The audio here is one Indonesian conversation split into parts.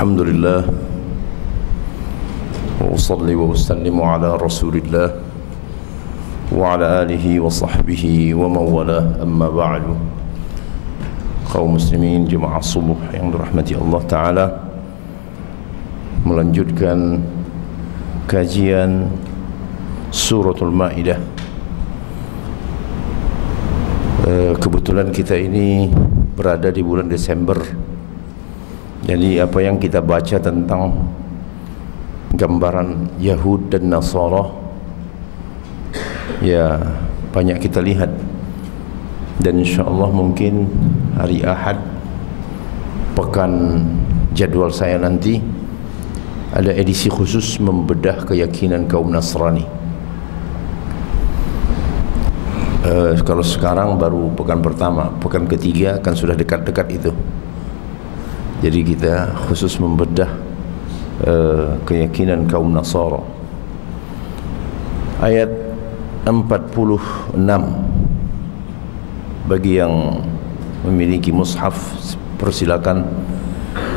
الحمد لله وأصلي وأسلم على رسول الله وعلى آله وصحبه ومن والاه أما بعد. Kaum muslimin jemaah subuh yang dirahmati Allah Ta'ala, melanjutkan kajian Suratul Maidah. Kebetulan kita ini berada di bulan Desember, jadi apa yang kita baca tentang gambaran Yahud dan Nasara ya banyak kita lihat. Dan insyaAllah mungkin hari Ahad pekan jadwal saya nanti ada edisi khusus membedah keyakinan kaum Nasrani. Kalau sekarang baru pekan pertama, pekan ketiga kan sudah dekat-dekat itu. Jadi kita khusus membedah keyakinan kaum Nasara. Ayat 46, bagi yang memiliki mushaf persilakan.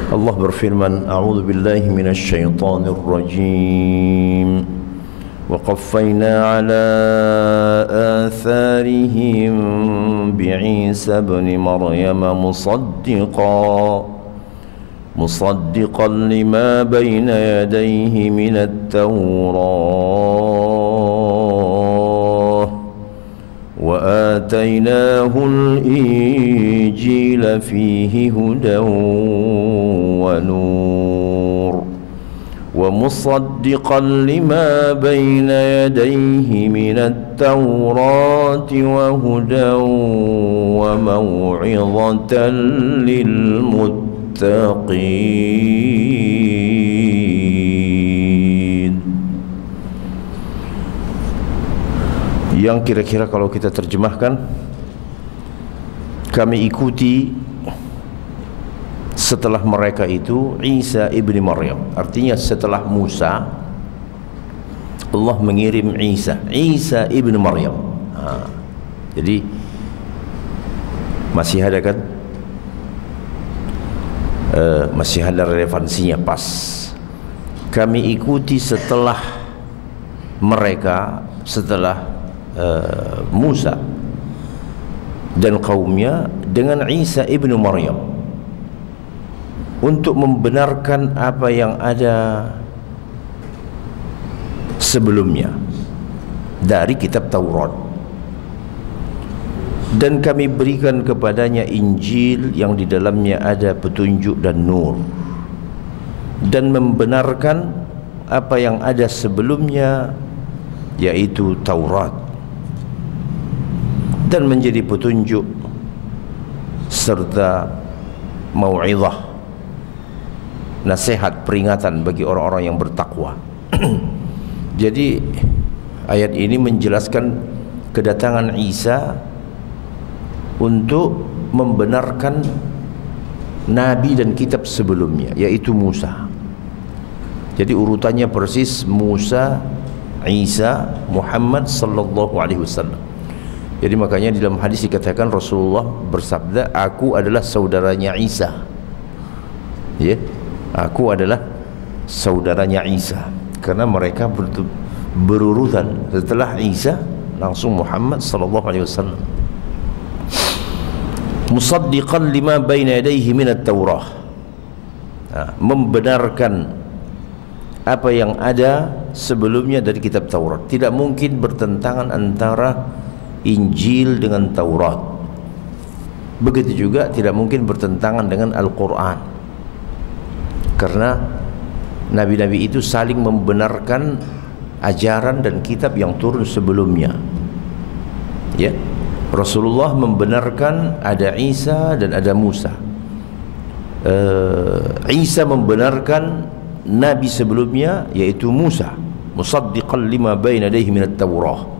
Allah berfirman, A'udzu billahi minasy syaithanir rajim. Wa qaffayna 'ala atharihim bi'Isa ibn Maryam musaddiqan lima bayna yadayhi minat Tawrah wa atainahul Injila fihi hudan wa nur wa musaddiqan lima bayna yadayhi minat Tawrati wa hudan wa maw'izatan lil muttaqin. Yang kira-kira kalau kita terjemahkan, kami ikuti setelah mereka itu Isa ibni Maryam. Artinya setelah Musa, Allah mengirim Isa ibni Maryam. Jadi masih ada kan? Masih ada relevansinya pas. Kami ikuti setelah mereka, setelah Musa dan kaumnya dengan Isa ibnu Maryam untuk membenarkan apa yang ada sebelumnya dari kitab Taurat, dan kami berikan kepadanya Injil yang di dalamnya ada petunjuk dan nur, dan membenarkan apa yang ada sebelumnya yaitu Taurat, dan menjadi petunjuk serta mau'izah, nasihat, peringatan bagi orang-orang yang bertakwa. Jadi ayat ini menjelaskan kedatangan Isa untuk membenarkan nabi dan kitab sebelumnya, yaitu Musa. Jadi urutannya persis Musa, Isa, Muhammad sallallahu alaihi wasallam. Jadi makanya di dalam hadis dikatakan Rasulullah bersabda, aku adalah saudaranya Isa. Ya, aku adalah saudaranya Isa, karena mereka berurutan. Setelah Isa langsung Muhammad sallallahu alaihi wasallam. Musaddiqan lima baina yadayhi minat Taurah, membenarkan apa yang ada sebelumnya dari kitab Taurat. Tidak mungkin bertentangan antara Injil dengan Taurat. Begitu juga tidak mungkin bertentangan dengan Al-Quran, karena nabi-nabi itu saling membenarkan ajaran dan kitab yang turun sebelumnya. Ya, Rasulullah membenarkan ada Isa dan ada Musa. Isa membenarkan nabi sebelumnya yaitu Musa, musaddiqan lima baina yadayhi minat Taurah.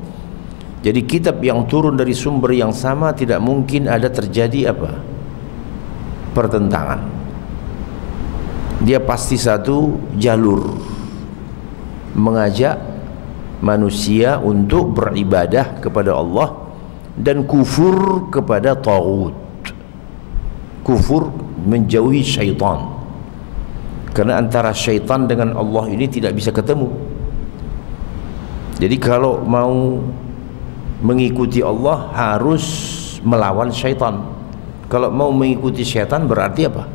Jadi kitab yang turun dari sumber yang sama tidak mungkin ada terjadi apa? Pertentangan. Dia pasti satu jalur, mengajak manusia untuk beribadah kepada Allah dan kufur kepada taghut. Kufur menjauhi syaitan. Karena antara syaitan dengan Allah ini tidak bisa ketemu. Jadi kalau mau mengikuti Allah harus melawan syaitan. Kalau mau mengikuti syaitan berarti apa?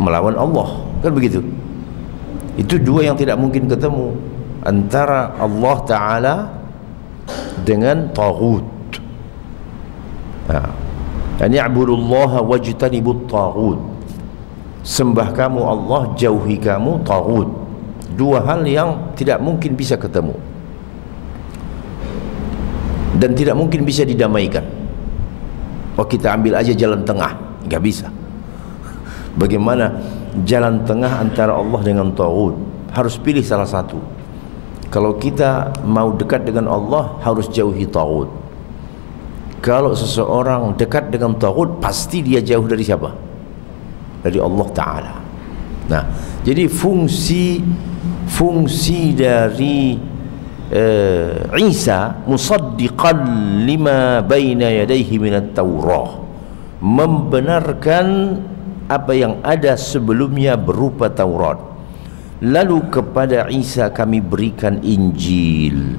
Melawan Allah, kan begitu. Itu dua yang tidak mungkin ketemu, antara Allah Ta'ala dengan taghut. An ya'budullaha wajtanibut taghut. Sembah kamu Allah, jauhi kamu taghut. Dua hal yang tidak mungkin bisa ketemu dan tidak mungkin bisa didamaikan. Oh, kita ambil aja jalan tengah, nggak bisa. Bagaimana jalan tengah antara Allah dengan taghut? Harus pilih salah satu. Kalau kita mau dekat dengan Allah, harus jauhi taghut. Kalau seseorang dekat dengan taghut, pasti dia jauh dari siapa? Dari Allah Ta'ala. Nah, jadi fungsi dari Isa musaddiqan lima baina yadayhi minat Taurah, membenarkan apa yang ada sebelumnya berupa Taurat. Lalu kepada Isa kami berikan Injil.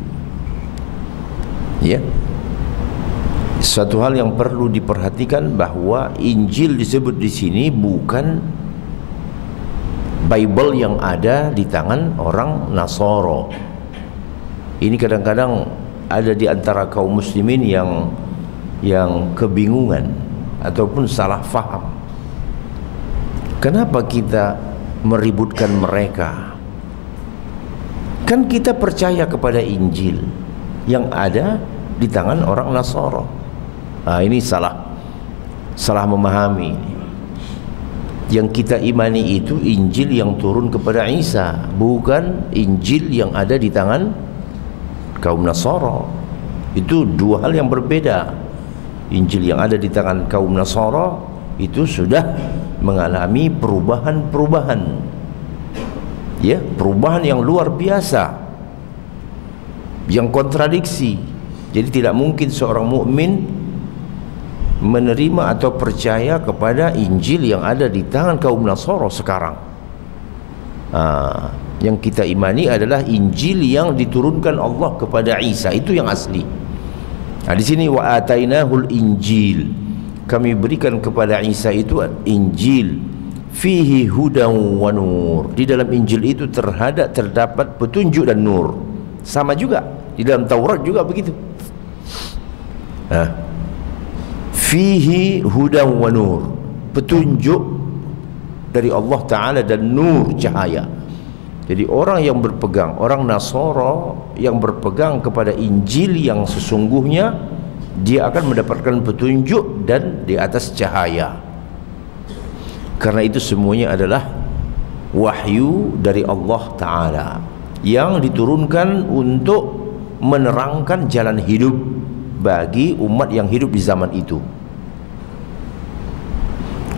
Ya. Satu hal yang perlu diperhatikan bahwa Injil disebut di sini bukan Bible yang ada di tangan orang Nasara. Ini kadang-kadang ada di antara kaum muslimin yang kebingungan ataupun salah faham. Kenapa kita meributkan mereka? Kan kita percaya kepada Injil yang ada di tangan orang Nasara. Nah, ini salah memahami. Yang kita imani itu Injil yang turun kepada Isa, bukan Injil yang ada di tangan kaum Nasara. Itu dua hal yang berbeda. Injil yang ada di tangan kaum Nasara itu sudah mengalami perubahan-perubahan, ya, perubahan yang luar biasa, yang kontradiksi. Jadi tidak mungkin seorang mukmin menerima atau percaya kepada Injil yang ada di tangan kaum Nasara sekarang. Yang kita imani adalah Injil yang diturunkan Allah kepada Isa, itu yang asli. Nah, di sini wa atainahul Injil, kami berikan kepada Isa itu Injil, fihi hudan wa nur. Di dalam Injil itu terdapat petunjuk dan nur. Sama juga di dalam Taurat juga begitu. Fihi hudan wa nur, petunjuk dari Allah Ta'ala dan nur, cahaya. Jadi orang yang berpegang, orang Nasara yang berpegang kepada Injil yang sesungguhnya, dia akan mendapatkan petunjuk dan di atas cahaya. Karena itu semuanya adalah wahyu dari Allah Ta'ala yang diturunkan untuk menerangkan jalan hidup bagi umat yang hidup di zaman itu.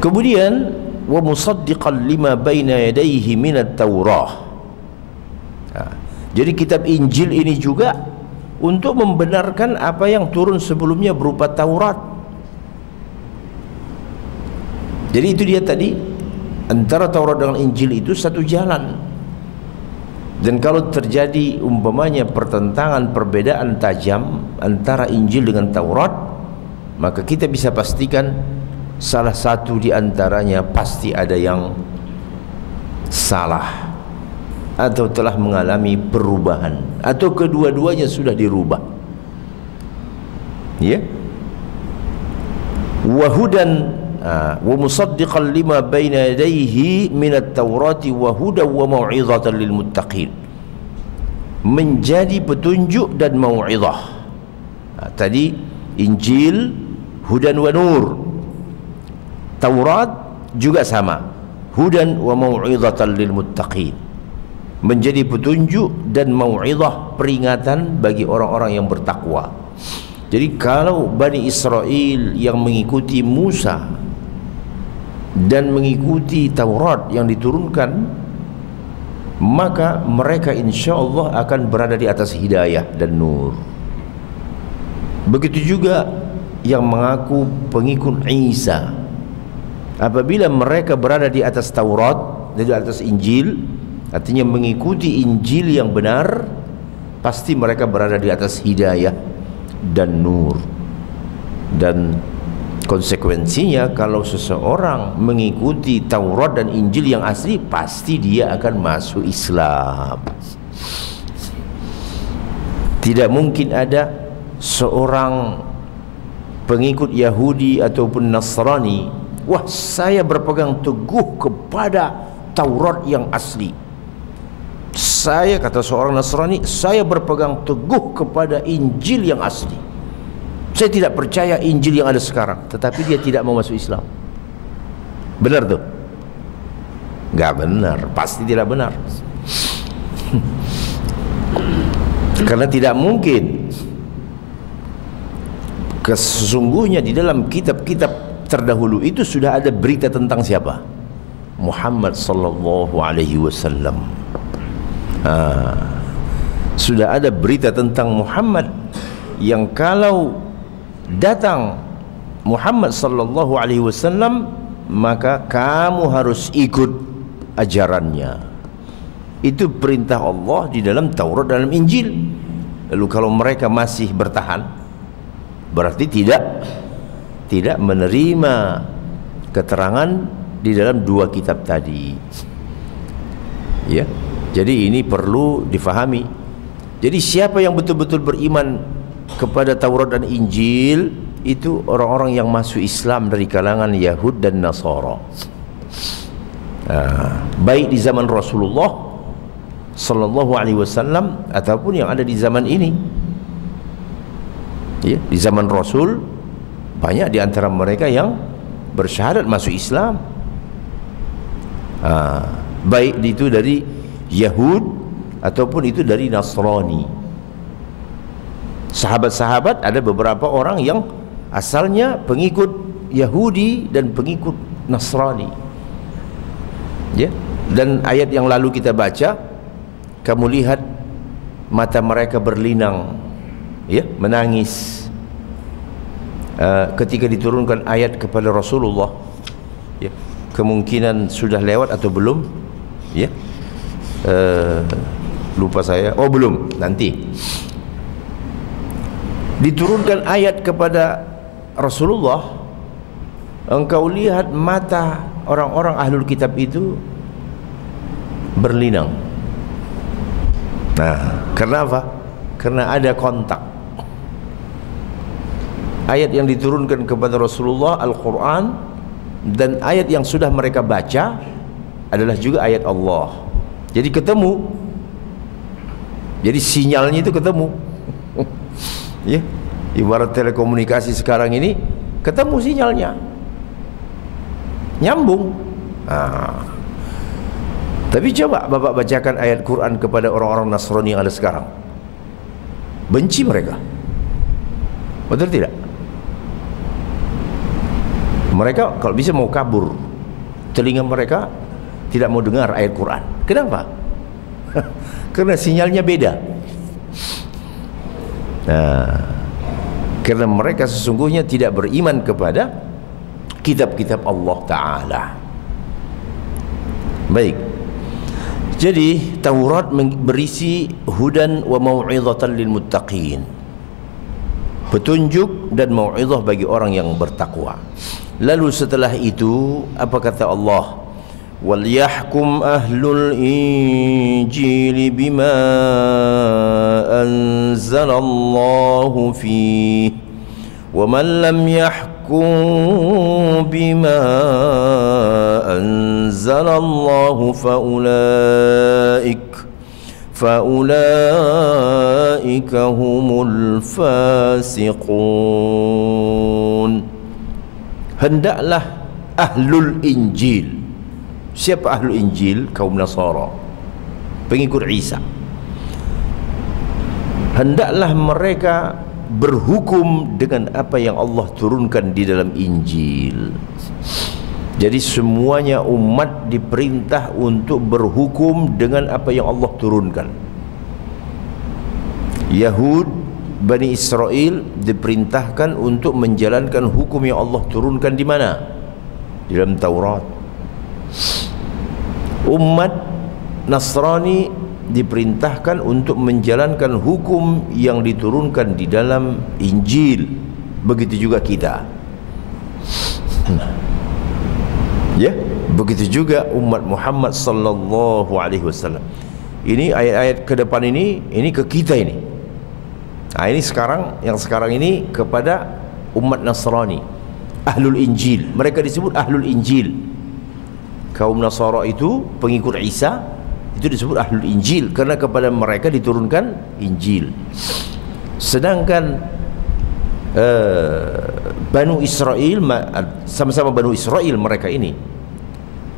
Kemudian wa musaddiqan lima baina yadayhi minat Taurah. Jadi kitab Injil ini juga untuk membenarkan apa yang turun sebelumnya berupa Taurat. Jadi itu dia tadi, antara Taurat dengan Injil itu satu jalan. Dan kalau terjadi umpamanya pertentangan, perbedaan tajam antara Injil dengan Taurat, maka kita bisa pastikan salah satu di antaranya pasti ada yang salah atau telah mengalami perubahan, atau kedua-duanya sudah dirubah. Ya. Wa hudan wa musaddiqan lima baina yadayhi minat Taurati wa hudan wa mau'izatan lil muttaqin. Menjadi petunjuk dan mau'izah. Tadi Injil hudan wa nur. Taurat juga sama, hudan wa mau'izatan lil muttaqin, menjadi petunjuk dan mau'izah, peringatan bagi orang-orang yang bertakwa. Jadi kalau Bani Israel yang mengikuti Musa dan mengikuti Taurat yang diturunkan, maka mereka insya Allah akan berada di atas hidayah dan nur. Begitu juga yang mengaku pengikut Isa, apabila mereka berada di atas Taurat, di atas Injil, artinya mengikuti Injil yang benar, pasti mereka berada di atas hidayah dan nur. Dan konsekuensinya kalau seseorang mengikuti Taurat dan Injil yang asli, pasti dia akan masuk Islam. Tidak mungkin ada seorang pengikut Yahudi ataupun Nasrani, wah saya berpegang teguh kepada Taurat yang asli. Saya, kata seorang Nasrani, saya berpegang teguh kepada Injil yang asli. Saya tidak percaya Injil yang ada sekarang. Tetapi dia tidak mau masuk Islam. Benar tuh? Enggak benar, pasti tidak benar. Karena tidak mungkin. Sesungguhnya di dalam kitab-kitab terdahulu itu sudah ada berita tentang siapa? Muhammad sallallahu alaihi wasallam. Sudah ada berita tentang Muhammad, yang kalau datang Muhammad sallallahu alaihi wasallam, maka kamu harus ikut ajarannya. Itu perintah Allah di dalam Taurat, dalam Injil. Lalu kalau mereka masih bertahan, berarti tidak menerima keterangan di dalam dua kitab tadi. Ya. Jadi ini perlu difahami. Jadi siapa yang betul-betul beriman kepada Taurat dan Injil, itu orang-orang yang masuk Islam dari kalangan Yahud dan Nasara. Baik di zaman Rasulullah sallallahu alaihi wasallam ataupun yang ada di zaman ini. Ya, di zaman Rasul banyak di antara mereka yang bersyahadat masuk Islam. Baik itu dari Yahud ataupun itu dari Nasrani. Sahabat-sahabat ada beberapa orang yang asalnya pengikut Yahudi dan pengikut Nasrani. Ya, dan ayat yang lalu kita baca, kamu lihat mata mereka berlinang, ya, menangis ketika diturunkan ayat kepada Rasulullah. Ya, kemungkinan sudah lewat atau belum, ya, lupa saya. Oh belum, nanti diturunkan ayat kepada Rasulullah. Engkau lihat mata orang-orang ahlul kitab itu berlinang. Nah, karena apa? Karena ada kontak. Ayat yang diturunkan kepada Rasulullah, Al-Quran, dan ayat yang sudah mereka baca adalah juga ayat Allah. Jadi ketemu. Jadi sinyalnya itu ketemu. Ya, ibarat telekomunikasi sekarang ini, ketemu sinyalnya, nyambung. Tapi coba Bapak bacakan ayat Quran kepada orang-orang Nasrani yang ada sekarang, benci mereka, betul tidak? Mereka kalau bisa mau kabur, telinga mereka tidak mau dengar ayat Quran. Kenapa? Karena sinyalnya beda. Nah, karena mereka sesungguhnya tidak beriman kepada kitab-kitab Allah Ta'ala. Baik. Jadi Taurat berisi hudan wa mau'izatan lil muttaqin, petunjuk dan mau'izah bagi orang yang bertakwa. Lalu setelah itu apa kata Allah? Wal yahkum ahlul injil bima anzalallahu fihi wa man lam yahkum bima anzalallahu faulaika humul fasiqun. Hendaklah ahlul injil. Siapa ahlul injil? Kaum Nasara, pengikut Isa. Hendaklah mereka berhukum dengan apa yang Allah turunkan di dalam Injil. Jadi semuanya umat diperintah untuk berhukum dengan apa yang Allah turunkan. Yahud, Bani Israel diperintahkan untuk menjalankan hukum yang Allah turunkan di mana? Di dalam Taurat. Umat Nasrani diperintahkan untuk menjalankan hukum yang diturunkan di dalam Injil. Begitu juga kita. Ya, begitu juga umat Muhammad sallallahu alaihi wasallam. Ini ayat-ayat ke depan ini ke kita ini. Nah, ini yang sekarang ini kepada umat Nasrani, Ahlul Injil. Mereka disebut Ahlul Injil. Kaum Nasara itu pengikut Isa, itu disebut Ahlul Injil karena kepada mereka diturunkan Injil. Sedangkan Banu Israel, sama-sama Banu Israel mereka ini,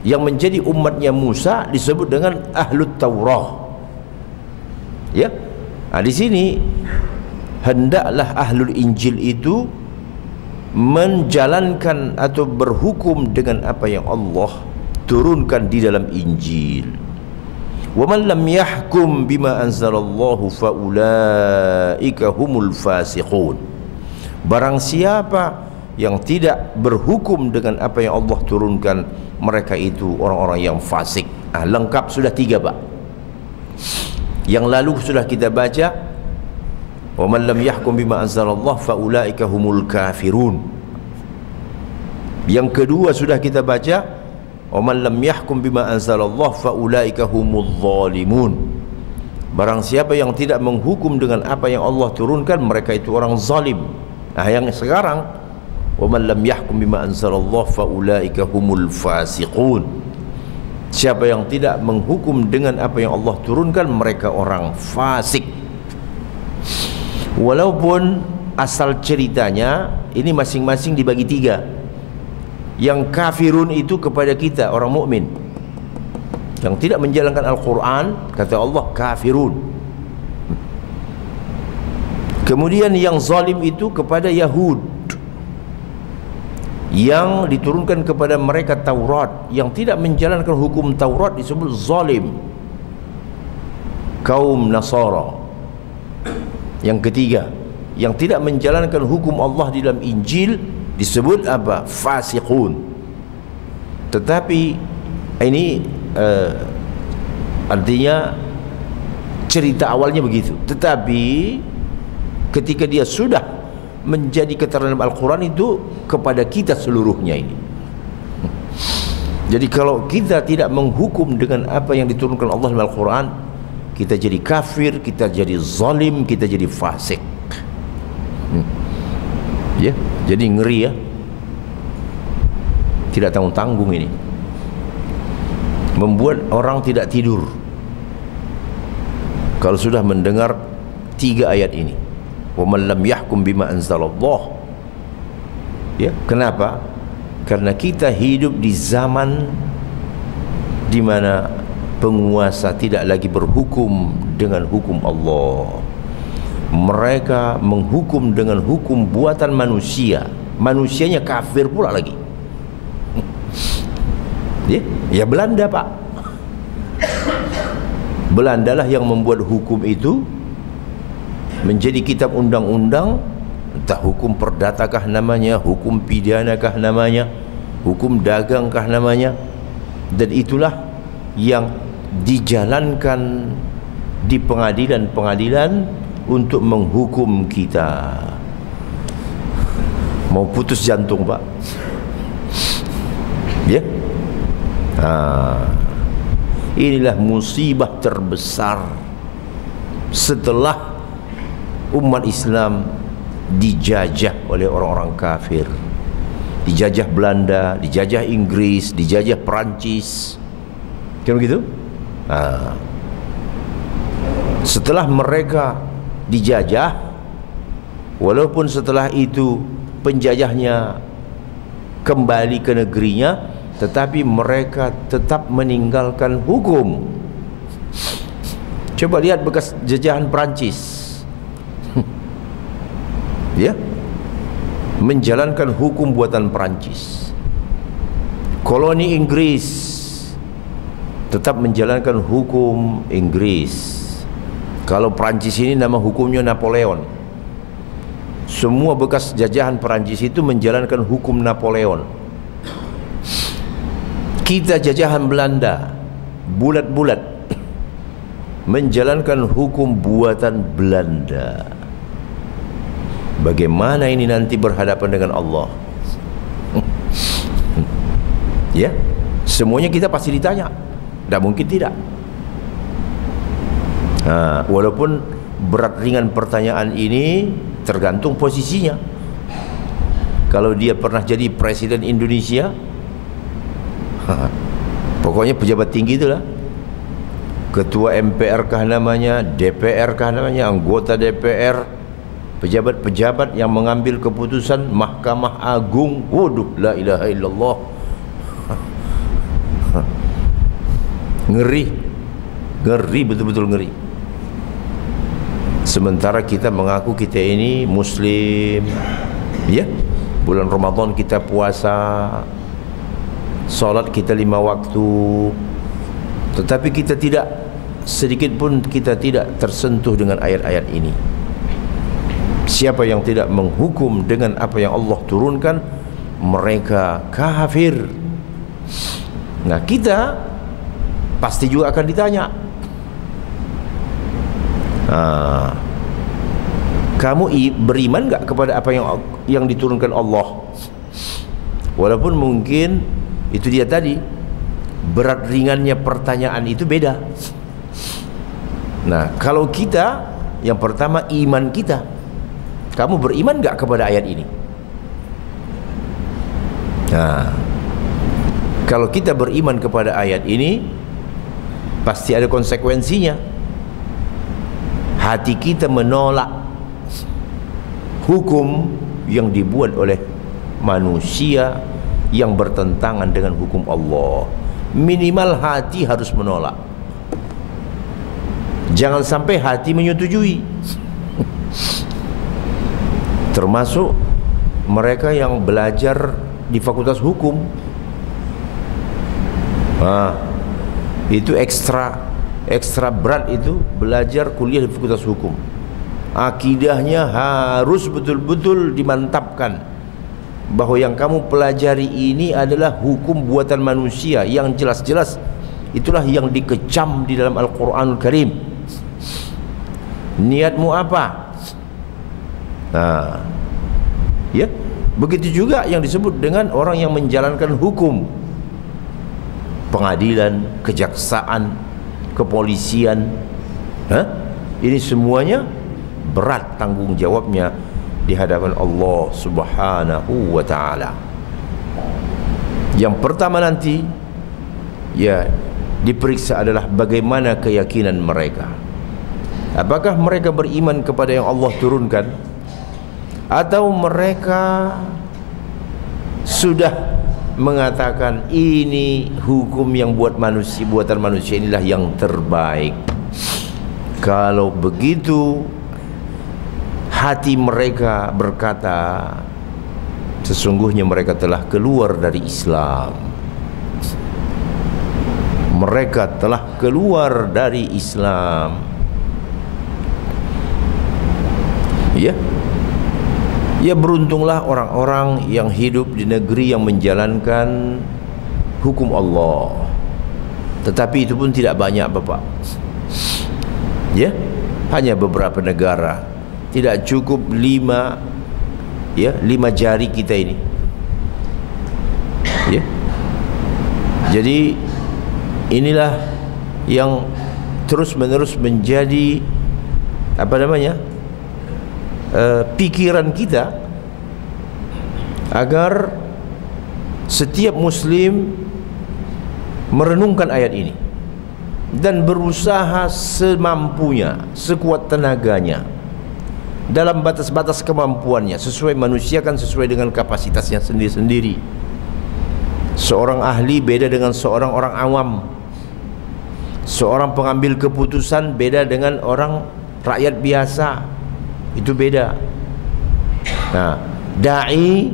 yang menjadi umatnya Musa disebut dengan Ahlut Taurah. Ya. Nah, di sini hendaklah Ahlul Injil itu menjalankan atau berhukum dengan apa yang Allah turunkan di dalam Injil. Wa man lam yahkum bima anzalallahu faulaika humul fasiqun. Barang siapa yang tidak berhukum dengan apa yang Allah turunkan, mereka itu orang-orang yang fasik. Lengkap sudah 3, Pak. Yang lalu sudah kita baca, wa man lam yahkum bima anzalallahu faulaika humul kafirun. Yang kedua sudah kita baca, wa man lam yahkum bima anzalallahu faulaika humul zalimun. Barang siapa yang tidak menghukum dengan apa yang Allah turunkan, mereka itu orang zalim. Yang sekarang, wa man lam yahkum bima anzalallahu faulaika humul fasiqun. Siapa yang tidak menghukum dengan apa yang Allah turunkan, mereka orang fasik. Walaupun asal ceritanya ini masing-masing dibagi 3. Yang kafirun itu kepada kita orang mukmin, yang tidak menjalankan Al-Quran, kata Allah kafirun. Kemudian yang zalim itu kepada Yahud, yang diturunkan kepada mereka Taurat, yang tidak menjalankan hukum Taurat disebut zalim. Kaum Nasara. Yang ketiga, yang tidak menjalankan hukum Allah di dalam Injil disebut apa? Fasiqun. Tetapi ini artinya cerita awalnya begitu. Tetapi ketika dia sudah menjadi keterangan dalam Al-Quran itu kepada kita seluruhnya ini. Jadi kalau kita tidak menghukum dengan apa yang diturunkan Allah dalam Al-Quran, kita jadi kafir, kita jadi zalim, kita jadi fasik. Ya, jadi ngeri ya. Tidak tanggung-tanggung ini. Membuat orang tidak tidur kalau sudah mendengar 3 ayat ini. Wa man lam yahkum bima anzalallah. Ya, kenapa? Karena kita hidup di zaman di mana penguasa tidak lagi berhukum dengan hukum Allah. Mereka menghukum dengan hukum buatan manusia. Manusianya kafir pula lagi. Ya Belanda, Pak. Belanda lah yang membuat hukum itu menjadi kitab undang-undang, entah hukum perdatakah namanya, hukum pidanakah namanya, hukum dagangkah namanya, dan itulah yang dijalankan di pengadilan-pengadilan untuk menghukum kita. Mau putus jantung, Pak. Ya. Inilah musibah terbesar setelah umat Islam dijajah oleh orang-orang kafir. Dijajah Belanda, dijajah Inggris, dijajah Perancis. Kan begitu? Setelah mereka dijajah, walaupun setelah itu penjajahnya kembali ke negerinya, tetapi mereka tetap meninggalkan hukum. Coba lihat bekas jajahan Perancis. Ya, menjalankan hukum buatan Perancis. Koloni Inggris tetap menjalankan hukum Inggris. Kalau Perancis ini nama hukumnya Napoleon. Semua bekas jajahan Perancis itu menjalankan hukum Napoleon. Kita jajahan Belanda, bulat-bulat menjalankan hukum buatan Belanda. Bagaimana ini nanti berhadapan dengan Allah? Ya, semuanya kita pasti ditanya. Tak mungkin tidak. Walaupun berat ringan pertanyaan ini tergantung posisinya. Kalau dia pernah jadi presiden Indonesia, pokoknya pejabat tinggi itulah, ketua MPR kah namanya, DPR kah namanya, anggota DPR, pejabat-pejabat yang mengambil keputusan, Mahkamah Agung. Waduh, la ilaha illallah. Ngeri, ngeri, betul-betul ngeri. Sementara kita mengaku kita ini Muslim, ya, bulan Ramadan kita puasa, salat kita 5 waktu, tetapi kita tidak, sedikit pun kita tidak tersentuh dengan ayat-ayat ini. Siapa yang tidak menghukum dengan apa yang Allah turunkan, mereka kafir. Nah, kita pasti juga akan ditanya, kamu beriman enggak kepada apa yang diturunkan Allah? Walaupun mungkin itu dia tadi, berat ringannya pertanyaan itu beda. Nah, kalau kita, yang pertama iman kita, kamu beriman enggak kepada ayat ini? Nah, kalau kita beriman kepada ayat ini, pasti ada konsekuensinya. Hati kita menolak hukum yang dibuat oleh manusia yang bertentangan dengan hukum Allah. Minimal hati harus menolak. Jangan sampai hati menyetujui. Termasuk mereka yang belajar di fakultas hukum. Itu ekstra berat itu, belajar kuliah di fakultas hukum. Akidahnya harus betul-betul dimantapkan bahwa yang kamu pelajari ini adalah hukum buatan manusia yang jelas-jelas itulah yang dikecam di dalam Al-Quranul Karim. Niatmu apa? Ya, begitu juga yang disebut dengan orang yang menjalankan hukum, pengadilan, kejaksaan, kepolisian. Ini semuanya berat tanggung jawabnya di hadapan Allah Subhanahu wa ta'ala. Yang pertama nanti ya diperiksa adalah bagaimana keyakinan mereka. Apakah mereka beriman kepada yang Allah turunkan, atau mereka sudah mengatakan ini hukum yang buatan manusia inilah yang terbaik. Kalau begitu, hati mereka berkata sesungguhnya mereka telah keluar dari Islam. Mereka telah keluar dari Islam. Ya, beruntunglah orang-orang yang hidup di negeri yang menjalankan hukum Allah. Tetapi itu pun tidak banyak, Bapak. Ya, hanya beberapa negara. Tidak cukup 5 jari kita ini. Ya. Jadi inilah yang terus-menerus menjadi pikiran kita, agar setiap muslim merenungkan ayat ini dan berusaha semampunya, sekuat tenaganya, dalam batas-batas kemampuannya. Sesuai manusia kan sesuai dengan kapasitasnya sendiri-sendiri. Seorang ahli beda dengan seorang orang awam. Seorang pengambil keputusan beda dengan orang rakyat biasa. Itu beda. Nah, da'i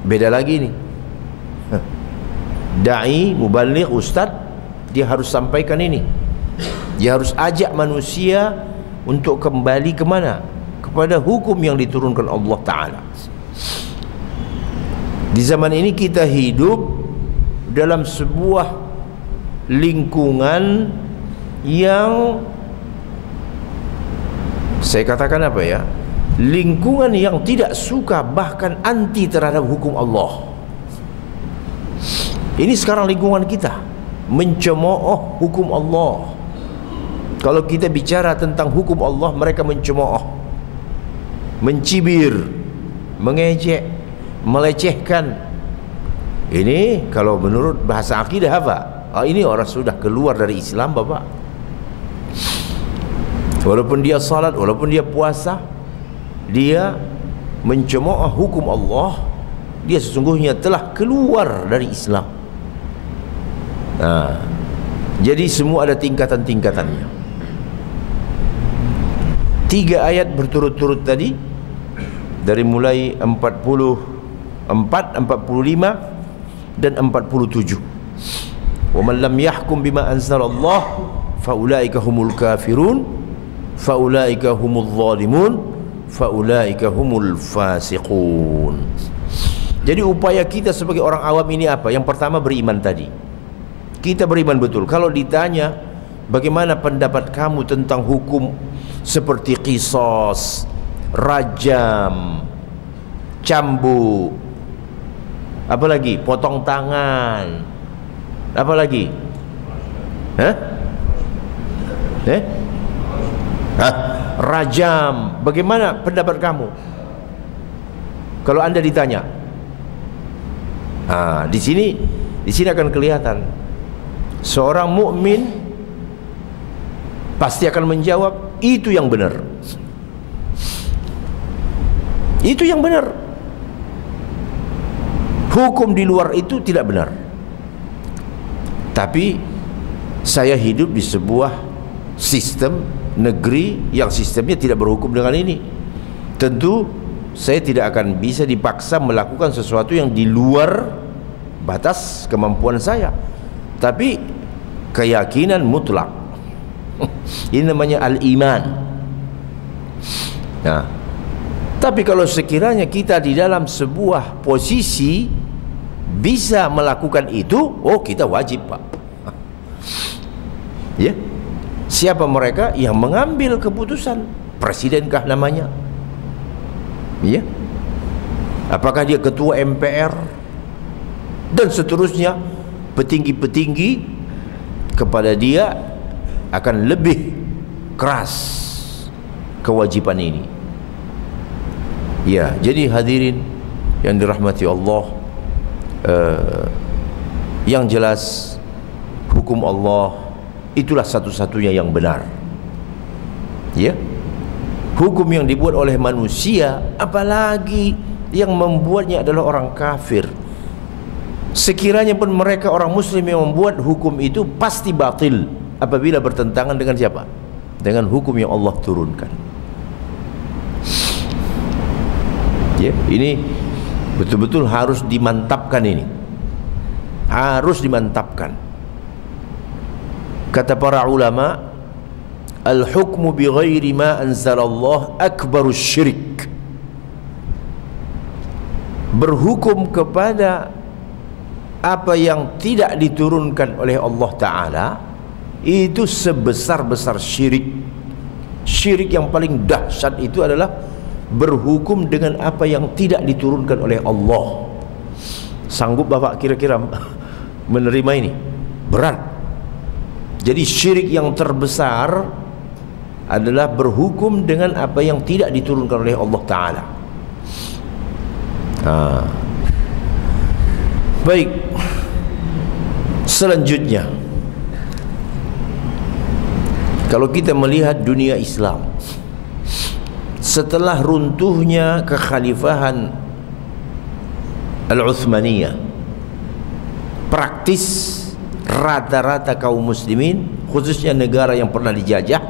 beda lagi nih. Da'i, mubaligh, ustaz, dia harus sampaikan ini. Dia harus ajak manusia untuk kembali kemana? Kepada hukum yang diturunkan Allah Ta'ala. Di zaman ini kita hidup dalam sebuah lingkungan yang saya katakan apa ya, lingkungan yang tidak suka bahkan anti terhadap hukum Allah. Ini sekarang lingkungan kita mencemooh hukum Allah. Kalau kita bicara tentang hukum Allah, mereka mencemooh, mencibir, mengejek, melecehkan. Ini kalau menurut bahasa akidah apa? Ini orang sudah keluar dari Islam, Bapak. Walaupun dia salat, walaupun dia puasa, dia mencemooh hukum Allah, dia sesungguhnya telah keluar dari Islam. Jadi semua ada tingkatan-tingkatannya. 3 ayat berturut-turut tadi, dari mulai 44, 45 dan 47. Wa man lam yahkum bima anzalallah faulaika humul kafirun faulaika humul zalimun faulaika humul fasiqun. Jadi upaya kita sebagai orang awam ini apa? Yang pertama, beriman tadi. Kita beriman betul. Kalau ditanya bagaimana pendapat kamu tentang hukum seperti qisas, rajam, cambuk, apa lagi? Potong tangan, apa lagi? Rajam. Bagaimana pendapat kamu? Kalau Anda ditanya, di sini akan kelihatan seorang mukmin pasti akan menjawab itu yang benar. Itu yang benar. Hukum di luar itu tidak benar. Tapi saya hidup di sebuah sistem negeri yang sistemnya tidak berhukum dengan ini. Tentu saya tidak akan bisa dipaksa melakukan sesuatu yang di luar batas kemampuan saya. Tapi keyakinan mutlak. Ini namanya al-iman. Nah, tapi kalau sekiranya kita di dalam sebuah posisi bisa melakukan itu, kita wajib, Pak. Ya. Siapa mereka yang mengambil keputusan? Presidenkah namanya? Ya. Apakah dia ketua MPR dan seterusnya? Petinggi-petinggi, kepada dia akan lebih keras kewajiban ini. Ya, jadi hadirin yang dirahmati Allah, yang jelas hukum Allah itulah satu-satunya yang benar. Ya, hukum yang dibuat oleh manusia, apalagi yang membuatnya adalah orang kafir, sekiranya pun mereka orang muslim yang membuat hukum itu pasti batil apabila bertentangan dengan siapa? Dengan hukum yang Allah turunkan. Ya, ini betul-betul harus dimantapkan ini. Harus dimantapkan. Kata para ulama, al-hukmu bi ghairi ma anzalallah akbarus syirik. Berhukum kepada apa yang tidak diturunkan oleh Allah Ta'ala itu sebesar-besar syirik. Syirik yang paling dahsyat itu adalah berhukum dengan apa yang tidak diturunkan oleh Allah. Sanggup Bapak kira-kira menerima ini? Berat. Jadi syirik yang terbesar adalah berhukum dengan apa yang tidak diturunkan oleh Allah Ta'ala. Baik. Selanjutnya, kalau kita melihat dunia Islam setelah runtuhnya kekhalifahan Al-Uthmaniyah, praktis rata-rata kaum muslimin, khususnya negara yang pernah dijajah,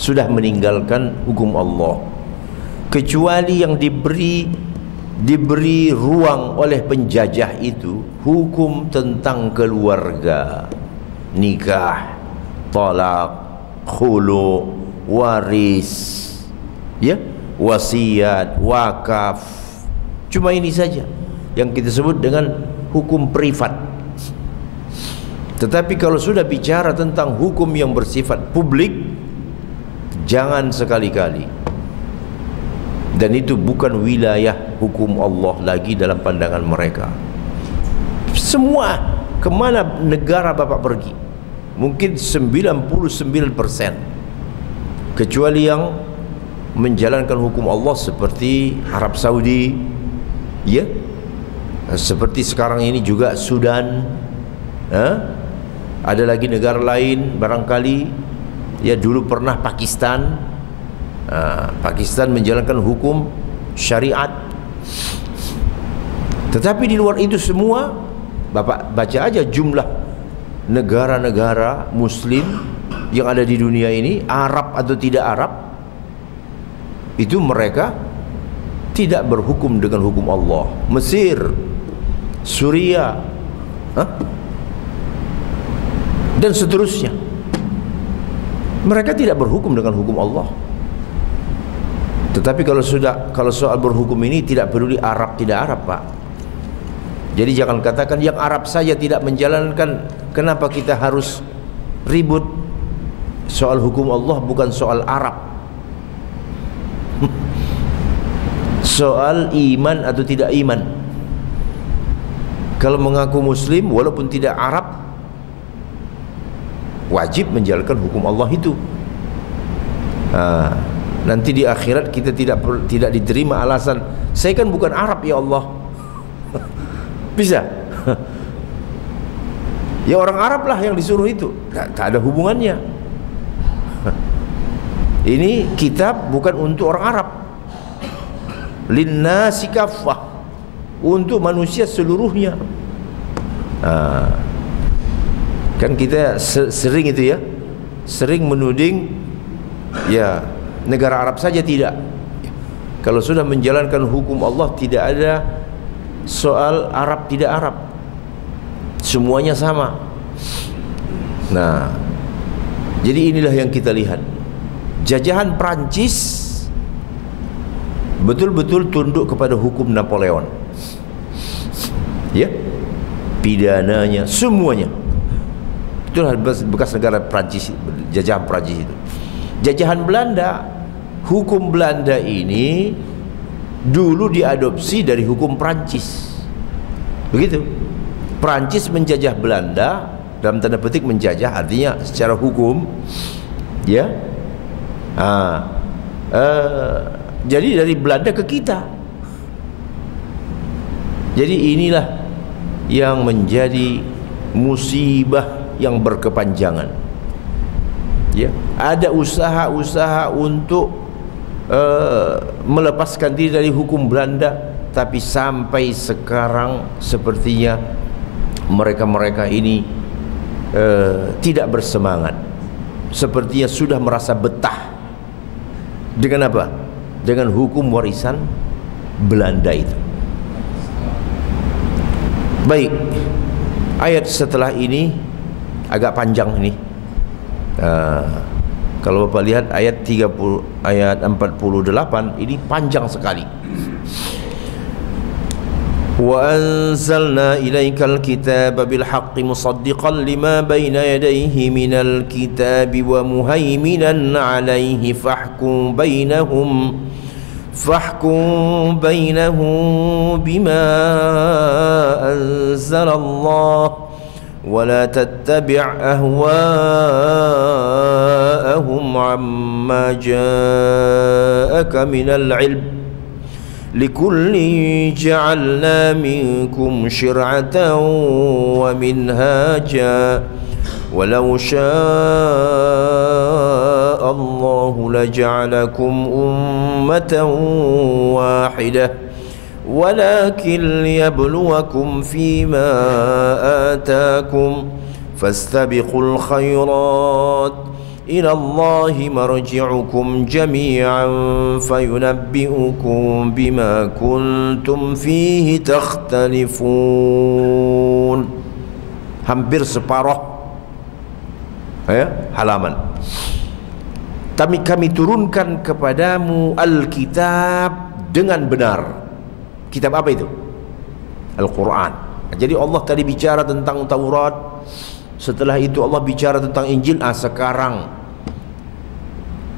sudah meninggalkan hukum Allah, kecuali yang diberi ruang oleh penjajah itu hukum tentang keluarga, nikah, talak, khulu, waris, ya, wasiat, wakaf. Cuma ini saja yang kita sebut dengan hukum privat. Tetapi kalau sudah bicara tentang hukum yang bersifat publik, jangan sekali-kali. Dan itu bukan wilayah hukum Allah lagi dalam pandangan mereka. Semua, kemana negara Bapak pergi, mungkin 99%, kecuali yang menjalankan hukum Allah seperti Arab Saudi, ya, seperti sekarang ini juga Sudan, ada lagi negara lain barangkali, ya, dulu pernah Pakistan. Pakistan menjalankan hukum syariat. Tetapi di luar itu semua, Bapak baca aja jumlah negara-negara Muslim yang ada di dunia ini, Arab atau tidak Arab, itu mereka tidak berhukum dengan hukum Allah. Mesir, Suriah, dan seterusnya, mereka tidak berhukum dengan hukum Allah. Tetapi kalau soal berhukum ini tidak peduli Arab tidak Arab, Pak. Jadi jangan katakan yang Arab saja tidak menjalankan, kenapa kita harus ribut? Soal hukum Allah bukan soal Arab. Soal iman atau tidak iman. Kalau mengaku Muslim walaupun tidak Arab, wajib menjalankan hukum Allah itu. Nanti di akhirat kita tidak diterima alasan, saya kan bukan Arab ya Allah. Bisa? Ya orang Arab lah yang disuruh itu, tak ada hubungannya. Ini kitab bukan untuk orang Arab, linnasi kaffah, untuk manusia seluruhnya. Kan kita sering itu ya, sering menuding, ya, negara Arab saja tidak. Kalau sudah menjalankan hukum Allah, tidak ada soal Arab tidak Arab, semuanya sama. Nah, jadi inilah yang kita lihat. Jajahan Prancis betul-betul tunduk kepada hukum Napoleon, ya, pidananya semuanya. Itulah bekas negara Prancis, jajahan Prancis itu. Jajahan Belanda, hukum Belanda ini dulu diadopsi dari hukum Prancis. Begitu. Prancis menjajah Belanda, dalam tanda petik menjajah, artinya secara hukum, ya. Jadi dari Belanda ke kita. Jadi inilah yang menjadi musibah yang berkepanjangan. Ya, ada usaha-usaha untuk melepaskan diri dari hukum Belanda, tapi sampai sekarang sepertinya mereka-mereka ini tidak bersemangat. Sepertinya sudah merasa betah dengan apa? Dengan hukum warisan Belanda itu. Baik, ayat setelah ini agak panjang ini. Kalau Bapak lihat ayat 48 ini panjang sekali. Wa anzalna ilaikal kitaba bil haqqi musaddiqan lima baina yadayhi minal kitabi wa muhaiminan alaihi fahkum bainahum bima anzalallah ولا تتبع أهواءهم عما جاءك من العلم لكل جعلنا منكم شرعة ومنهاجا ولو شاء الله لجعلكم أمة واحدة ولكن ليبلوكم فيما آتاكم فاستبقوا الخيرات إلى الله مرجعكم جميعا فينبئكم بما كنتم فيه تختلفون. Hampir separuh halaman. Kami turunkan kepadamu Alkitab dengan benar. Kitab apa itu? Al-Quran. Jadi Allah tadi bicara tentang Taurat Setelah itu Allah bicara tentang Injil. Sekarang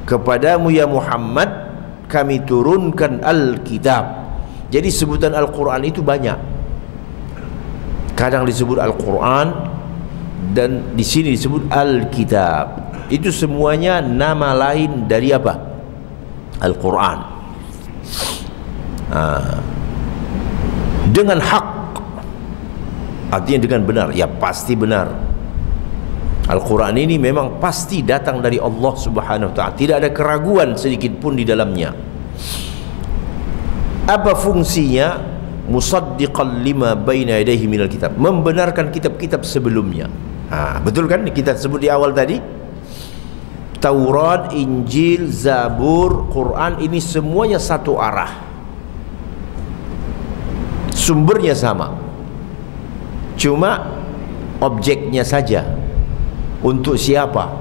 kepadamu ya Muhammad kami turunkan Alkitab. Jadi sebutan Al-Quran itu banyak. Kadang disebut Al-Quran dan di sini disebut Alkitab. Itu semuanya nama lain dari apa? Al-Quran. Dengan hak, artinya dengan benar. Ya pasti benar. Al-Quran ini memang pasti datang dari Allah Subhanahu wa ta'ala. Tidak ada keraguan sedikit pun di dalamnya. Apa fungsinya? Musaddiqan lima baina yadayhi minal kitab, membenarkan kitab-kitab sebelumnya. Betul kan kita sebut di awal tadi? Taurat, Injil, Zabur, Quran, ini semuanya satu arah. Sumbernya sama. Cuma objeknya saja. Untuk siapa?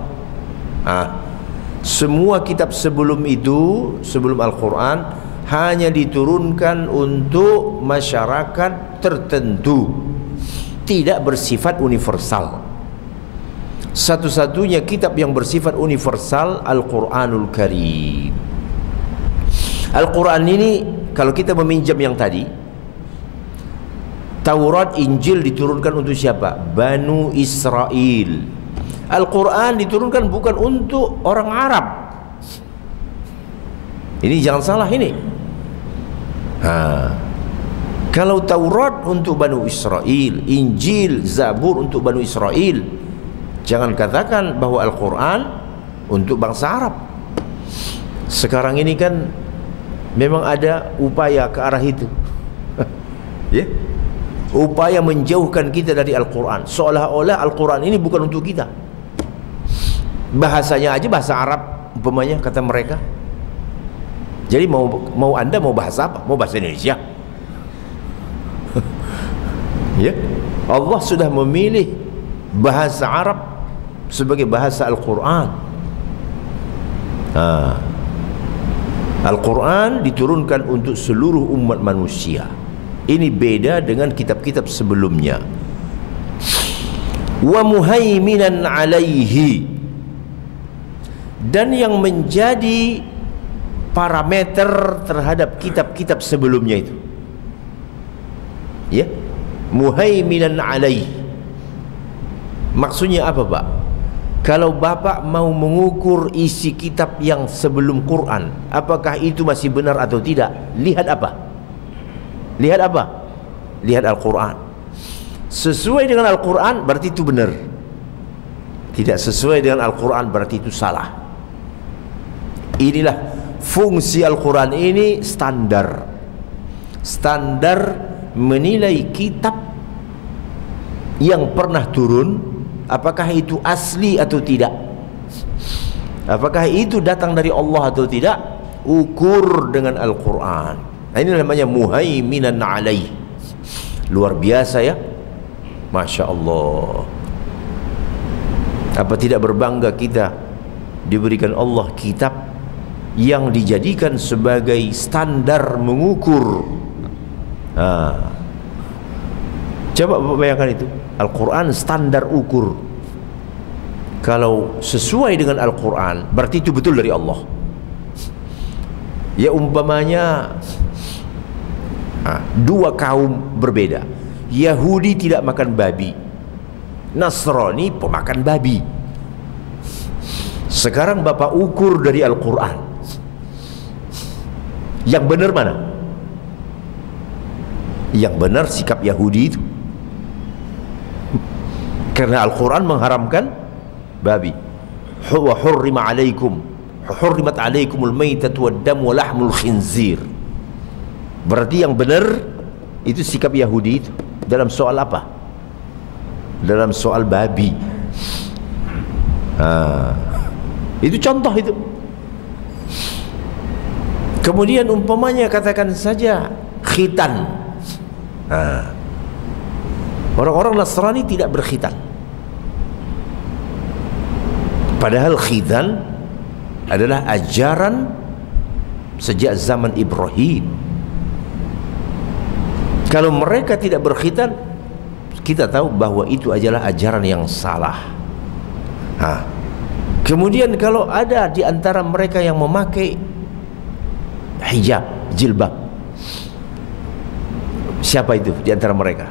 Semua kitab sebelum itu, sebelum Al-Quran, hanya diturunkan untuk masyarakat tertentu, tidak bersifat universal. Satu-satunya kitab yang bersifat universal Al-Quranul Karim. Al-Quran ini kalau kita meminjam yang tadi, Taurat, Injil diturunkan untuk siapa? Banu Israel. Al-Quran diturunkan bukan untuk orang Arab. Ini jangan salah ini. Kalau Taurat untuk Banu Israel, Injil, Zabur untuk Banu Israel, jangan katakan bahwa Al-Quran untuk bangsa Arab. Sekarang ini kan memang ada upaya ke arah itu. Ya? Upaya menjauhkan kita dari Al-Quran, seolah-olah Al-Quran ini bukan untuk kita. Bahasanya aja bahasa Arab umpamanya, kata mereka. Jadi mau Anda mau bahasa apa? Mau bahasa Indonesia? Ya, Allah sudah memilih bahasa Arab sebagai bahasa Al-Quran. Al-Quran diturunkan untuk seluruh umat manusia. Ini beda dengan kitab-kitab sebelumnya. Wa muhaiminan alaihi, dan yang menjadi parameter terhadap kitab-kitab sebelumnya itu, ya, muhaiminan alaih. Maksudnya apa, Pak? Kalau Bapak mau mengukur isi kitab yang sebelum Quran, apakah itu masih benar atau tidak, lihat apa? Lihat apa? Lihat Al-Quran. Sesuai dengan Al-Quran berarti itu benar. Tidak sesuai dengan Al-Quran berarti itu salah. Inilah fungsi Al-Quran ini, standar menilai kitab yang pernah turun, apakah itu asli atau tidak, apakah itu datang dari Allah atau tidak. Ukur dengan Al-Quran. Nah, ini namanya muhaiminan alaih. Luar biasa ya, Masya Allah. Apa tidak berbangga kita diberikan Allah kitab yang dijadikan sebagai standar mengukur. Coba bayangkan itu, Al-Quran standar ukur. Kalau sesuai dengan Al-Quran berarti itu betul dari Allah. Ya umpamanya dua kaum berbeda, Yahudi tidak makan babi, Nasrani pemakan babi. Sekarang Bapak ukur dari Al-Quran, yang benar mana? Yang benar sikap Yahudi itu, karena Al-Quran mengharamkan babi. Wa hurrima alaikum, hurrimat alaikumul maitatu waddam wa lahmul khinzir. Berarti yang benar itu sikap Yahudi itu dalam soal apa? Dalam soal babi. Itu contoh itu. Kemudian umpamanya katakan saja khitan. Orang-orang Nasrani tidak berkhitan, padahal khitan adalah ajaran sejak zaman Ibrahim. Kalau mereka tidak berkhitan, kita tahu bahwa itu adalah ajaran yang salah. Kemudian kalau ada di antara mereka yang memakai hijab, jilbab, siapa itu di antara mereka?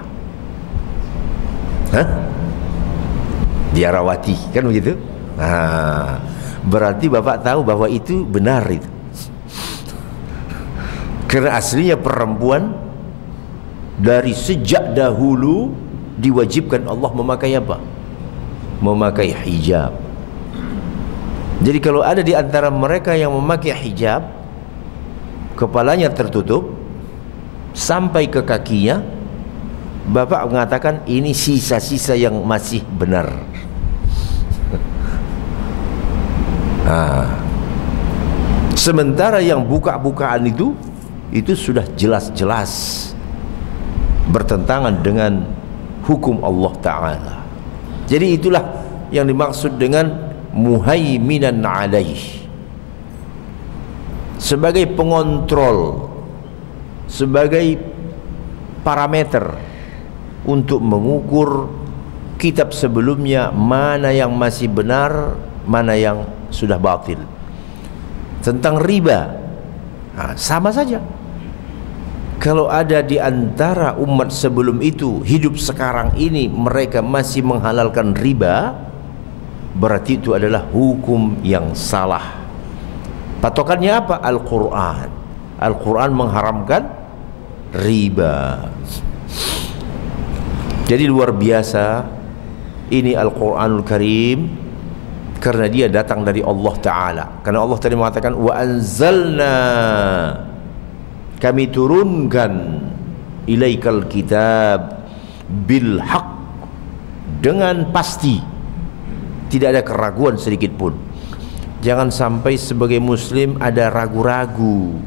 Biarawati, kan begitu? Berarti Bapak tahu bahwa itu benar itu. Karena aslinya perempuan dari sejak dahulu diwajibkan Allah memakai apa? Memakai hijab. Jadi kalau ada di antara mereka yang memakai hijab, kepalanya tertutup sampai ke kakinya, Bapak mengatakan ini sisa-sisa yang masih benar. Sementara yang buka-bukaan itu sudah jelas-jelas bertentangan dengan hukum Allah Ta'ala. Jadi itulah yang dimaksud dengan muhaiminan alaih, sebagai pengontrol, sebagai parameter untuk mengukur kitab sebelumnya mana yang masih benar, mana yang sudah batil. Tentang riba, sama saja. Kalau ada di antara umat sebelum itu hidup sekarang ini mereka masih menghalalkan riba, berarti itu adalah hukum yang salah. Patokannya apa? Al-Quran. Al-Quran mengharamkan riba. Jadi luar biasa ini Al-Quranul Karim, karena dia datang dari Allah Ta'ala. Karena Allah tadi mengatakan wa anzalna, kami turunkan ilaikal kitab bil haq, dengan pasti, tidak ada keraguan sedikit pun. Jangan sampai sebagai muslim ada ragu-ragu.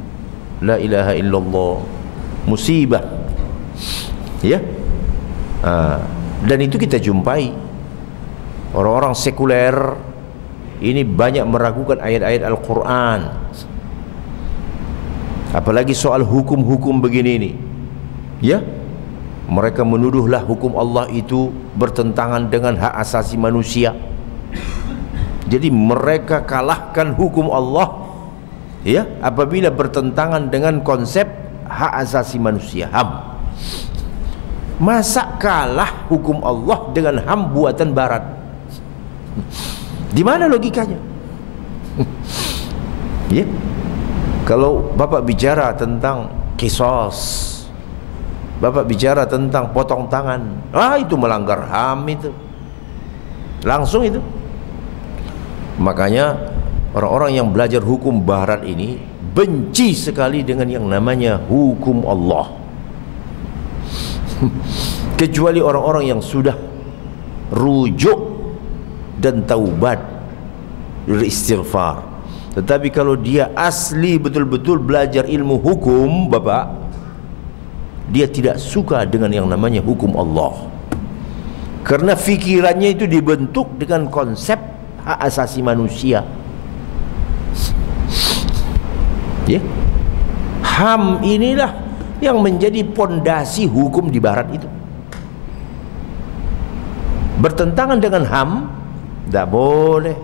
La ilaha illallah, musibah, ya. Dan itu kita jumpai orang-orang sekuler ini banyak meragukan ayat-ayat Al-Quran, apalagi soal hukum-hukum begini ini, ya. Mereka menuduhlah hukum Allah itu bertentangan dengan hak asasi manusia. Jadi mereka kalahkan hukum Allah, ya, apabila bertentangan dengan konsep hak asasi manusia, HAM. Masa kalah hukum Allah dengan HAM buatan barat? Di mana logikanya? Ya. Kalau Bapak bicara tentang kisos, Bapak bicara tentang potong tangan, itu melanggar HAM itu. Langsung itu. Makanya orang-orang yang belajar hukum barat ini benci sekali dengan yang namanya hukum Allah. Kecuali orang-orang yang sudah rujuk dan taubat, beristighfar. Tetapi kalau dia asli betul-betul belajar ilmu hukum, Bapak, dia tidak suka dengan yang namanya hukum Allah, karena fikirannya itu dibentuk dengan konsep hak asasi manusia, ya. HAM inilah yang menjadi pondasi hukum di barat itu. Bertentangan dengan HAM tidak boleh.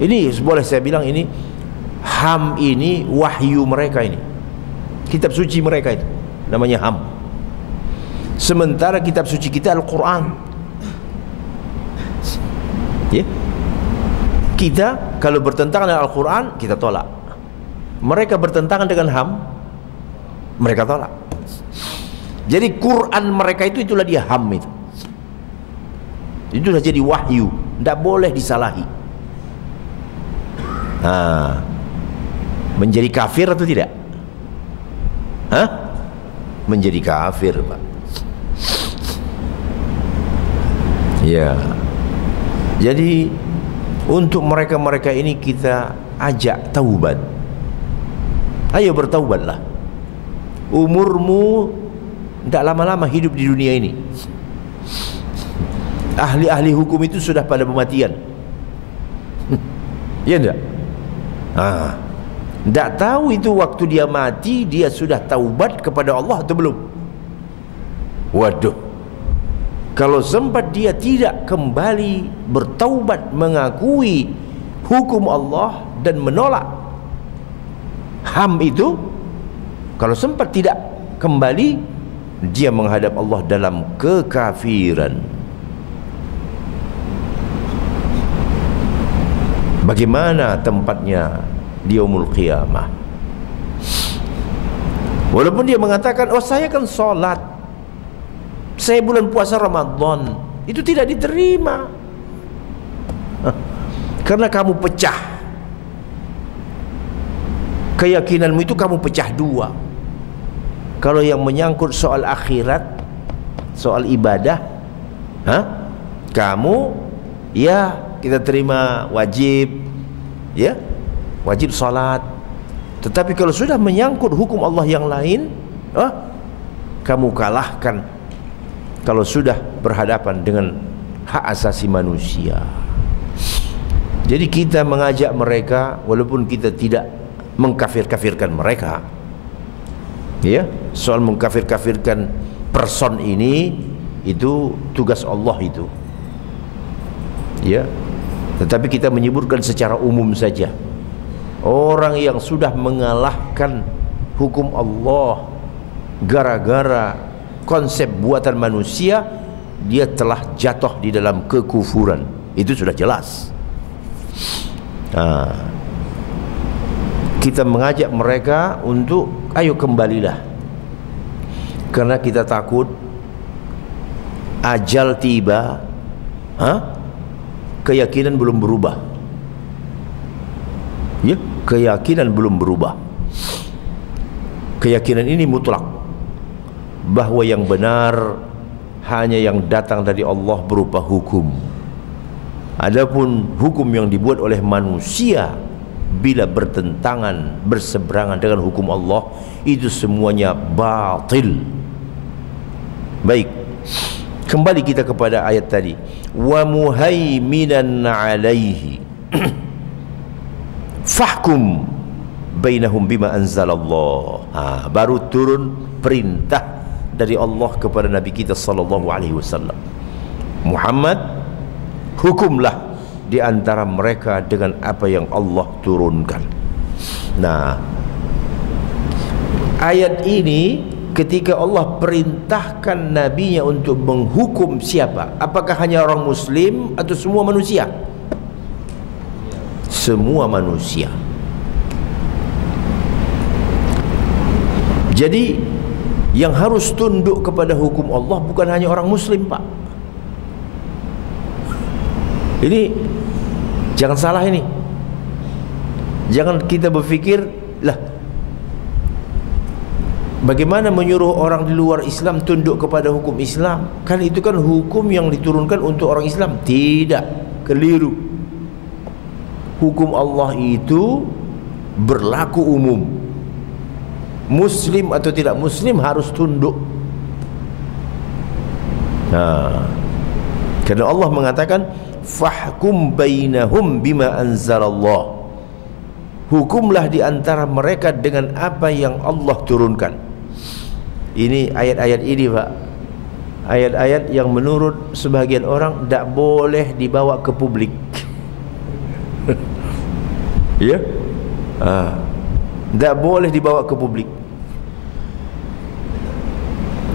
Ini boleh saya bilang, ini HAM ini wahyu mereka, ini kitab suci mereka, itu namanya HAM. Sementara kitab suci kita Al-Quran, ya. Kita kalau bertentangan dengan Al-Quran kita tolak. Mereka bertentangan dengan HAM, mereka tolak. Jadi Quran mereka itulah dia HAM itu. Itu sudah jadi wahyu, tidak boleh disalahi. Menjadi kafir atau tidak? Menjadi kafir, Pak. Ya. Jadi untuk mereka-mereka ini kita ajak taubat. Ayo bertaubatlah. Umurmu tidak lama-lama hidup di dunia ini. Ahli-ahli hukum itu sudah pada pematian. Ya enggak? Tidak tahu itu waktu dia mati dia sudah taubat kepada Allah atau belum. Waduh, kalau sempat dia tidak kembali bertaubat, mengakui hukum Allah dan menolak HAM itu, kalau sempat tidak kembali, dia menghadap Allah dalam kekafiran. Bagaimana tempatnya di yaumul qiyamah? Walaupun dia mengatakan, oh saya kan sholat, saya bulan puasa Ramadan, itu tidak diterima. Karena kamu pecah, keyakinanmu itu kamu pecah dua. Kalau yang menyangkut soal akhirat, soal ibadah, kamu ya kita terima wajib, ya wajib sholat. Tetapi kalau sudah menyangkut hukum Allah yang lain, kamu kalahkan. Kalau sudah berhadapan dengan hak asasi manusia. Jadi kita mengajak mereka, walaupun kita tidak mengkafir-kafirkan mereka, ya, soal mengkafir-kafirkan person ini, itu tugas Allah itu, ya. Tetapi kita menyebutkan secara umum saja, orang yang sudah mengalahkan hukum Allah gara-gara konsep buatan manusia, dia telah jatuh di dalam kekufuran. Itu sudah jelas. Kita mengajak mereka untuk ayo kembalilah, karena kita takut ajal tiba, keyakinan belum berubah. Ya, keyakinan belum berubah. Keyakinan ini mutlak, bahwa yang benar hanya yang datang dari Allah berupa hukum. Adapun hukum yang dibuat oleh manusia, bila bertentangan, berseberangan dengan hukum Allah, itu semuanya batil. Baik, kembali kita kepada ayat tadi, wa muhaiminan alaihi fahkum bainahum bima anzalallah. Baru turun perintah dari Allah kepada Nabi kita sallallahu alaihi wasallam, Muhammad, hukumlah di antara mereka dengan apa yang Allah turunkan. Nah, ayat ini ketika Allah perintahkan nabinya untuk menghukum siapa? Apakah hanya orang muslim atau semua manusia? Semua manusia. Jadi yang harus tunduk kepada hukum Allah bukan hanya orang muslim, Pak. Ini jangan salah ini. Jangan kita berpikir, lah bagaimana menyuruh orang di luar Islam tunduk kepada hukum Islam? Kan itu kan hukum yang diturunkan untuk orang Islam. Tidak, keliru. Hukum Allah itu berlaku umum. Muslim atau tidak muslim harus tunduk. Karena Allah mengatakan fahkum bainahum bima anzalallah, hukumlah di antara mereka dengan apa yang Allah turunkan. Ini ayat-ayat ini, Pak, ayat-ayat yang menurut sebagian orang tidak boleh dibawa ke publik. Ya, tidak boleh dibawa ke publik